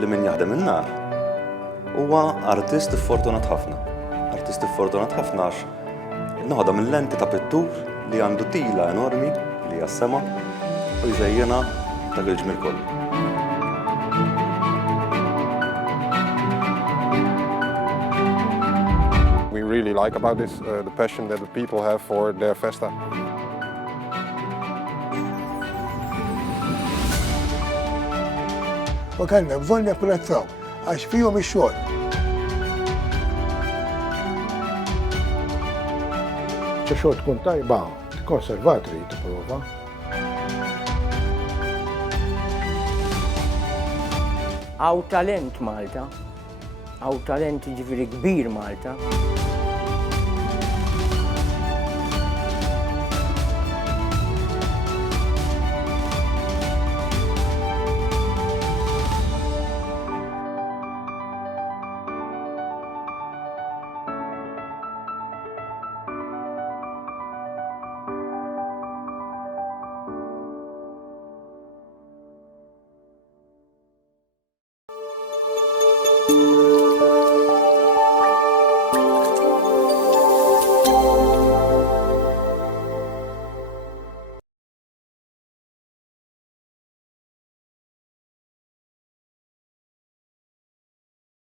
li min jaħdem in-nar huwa artist iffortunat ħafna. Artist iffortunat ħafna għax naħodha mill-lenti ta' pittur li għandu tila enormi li hija s-sema u jżejjena dak il-ġmil kollu. We really like about this the passion that the people have for their festa. Ma kellna bżonn japprezzaw għax fihom ix-xogħol. ċe xogħol tkun tajba, konservatri tipprova. Għaw talent Malta, għaw talent ġifieri kbir Malta.